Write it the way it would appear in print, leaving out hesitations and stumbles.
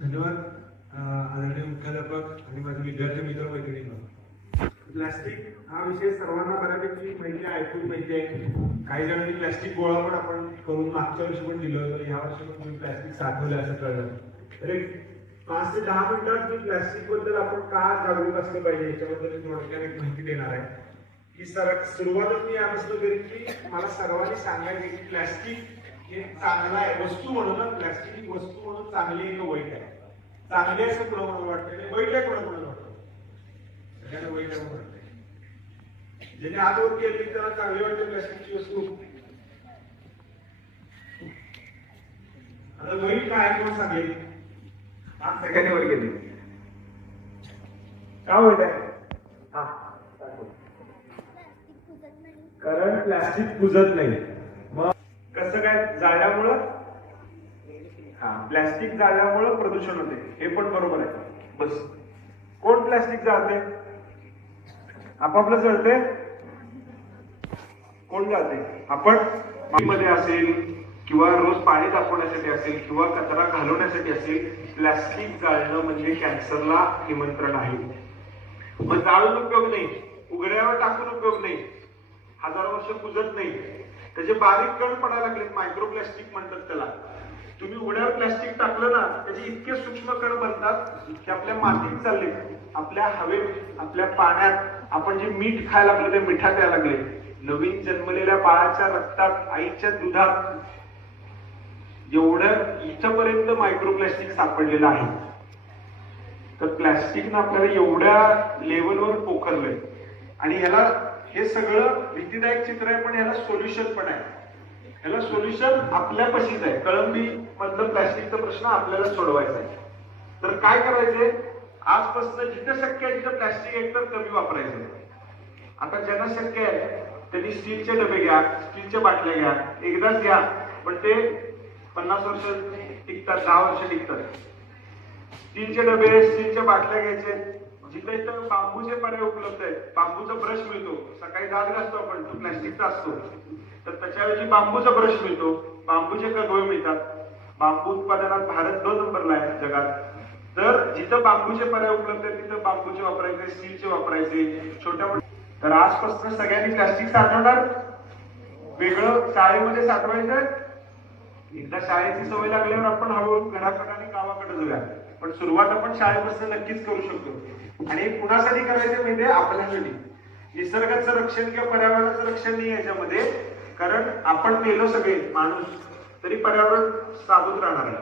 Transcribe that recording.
धन्यवाद आदरणीय मुख्याध्यापक आणि माझे विद्यार्थी मित्र मैत्रिणींनो. प्लास्टिक हा विषय सर्वांना बऱ्यापैकी माहिती आहे, ऐकून माहिती आहे. काही जणांनी प्लास्टिक गोळा पण आपण करून मागच्या वर्षी पण दिलं होतं, ह्या वर्षी पण तुम्ही प्लास्टिक साठवलं असं कळलं. तर एक 5 ते 10 मिनिटात मी प्लास्टिक बद्दल आपण का जागरूक असलं पाहिजे याच्याबद्दल थोडक्यात एक माहिती देणार आहे. की सुरुवातच मी यापासून करेन की मला सर्वांनी सांगायचे की प्लास्टिक हे चांगलं आहे वस्तू म्हणून, प्लास्टिक ही वस्तू म्हणून चांगली आहे की वाईट आहे. चांगली असं कोणाला वाटतं, वाईट आहे कोणाला वाटतं, सगळ्यांना वाईट आहे वाटतं. ज्याने आजवर केली त्याला चांगली वाटते प्लास्टिकची वस्तू. आता वाईट काय कोण सांगेल? आज सगळ्यांनी वर गेली का वाईट आहे? कारण प्लास्टिक कुजत नाही. मग कसं काय? जाळल्यामुळं, प्लास्टिक जाळल्यामुळं प्रदूषण होते, हे पण बरोबर आहे. बस कोण प्लास्टिक जाळते? आपापलं जळते. कोण जाळते? आपण मध्ये असेल किंवा रोज पाणी तापवण्यासाठी असेल किंवा कचरा घालवण्यासाठी असेल, प्लास्टिक जाळणं म्हणजे कॅन्सरला निमंत्रण आहे. मग जाळून उपयोग नाही, उघड्यावर टाकून उपयोग नाही, हजारो वर्ष कुजत नाही. त्याचे बारीक कण पडायला लागलेत, मायक्रोप्लास्टिक म्हणतात त्याला. तुम्ही उघड्यावर प्लास्टिक टाकलं ना, त्याचे इतके सूक्ष्म कण बनतात की आपल्या मातीत चालले, आपल्या हवेत, आपल्या पाण्यात. आपण जे मीठ खायला लागलो ते मिठात यायला लागले. नवीन जन्मलेल्या बाळाच्या रक्तात, आईच्या दुधात एवढं इथपर्यंत मायक्रोप्लास्टिक सापडलेलं आहे. तर प्लास्टिकनं आपल्याला एवढ्या लेवलवर पोखरलंय. आणि याला हे सगळं भीतीदायक चित्र आहे, पण याला सोल्युशन पण आहे. याला सोल्युशन आपल्यापाशीच आहे. कळंबी मधलं प्लास्टिकचा प्रश्न आपल्याला सोडवायचा आहे. तर काय करायचंय? आजपासून जिथं शक्य आहे तिथं प्लास्टिक एकतर कमी वापरायचं. आता ज्यांना शक्य आहे त्यांनी स्टीलचे डबे घ्या, स्टीलच्या बाटल्या घ्या, एकदाच घ्या, पण ते 50 वर्ष टिकतात, 10 वर्ष टिकतात. स्टीलचे डबे, स्टीलच्या बाटल्या घ्यायचे. जिथे इथं बांबूचे पर्याय उपलब्ध आहेत, बांबूचा ब्रश मिळतो. सकाळी दात घासतो आपण, तो प्लास्टिकचा असतो, तर त्याच्याऐवजी बांबूचा ब्रश मिळतो. बांबूचे कगवे मिळतात. बांबू उत्पादनात भारत 2 नंबरला आहे जगात. तर जिथं बांबूचे पर्याय उपलब्ध आहेत तिथं बांबूचे वापरायचे, स्टीलचे वापरायचे. छोट्या मोठ्या. तर आजपासून सगळ्यांनी प्लास्टिक साठवणार, वेगळं शाळेमध्ये साठवायचं. एकदा शाळेची सवय लागल्यावर आपण हळूहळू घराकडे आणि गावाकडे जाऊया, पण सुरुवात आपण शाळेपासून नक्कीच करू शकतो. आणि कुणासाठी करायचं माहिती आहे? आपल्यासाठी. निसर्गाचं रक्षण किंवा पर्यावरणाचं रक्षण नाही याच्यामध्ये, कारण आपण मेलो सगळे माणूस, तरी पर्यावरण साधून राहणार आहे.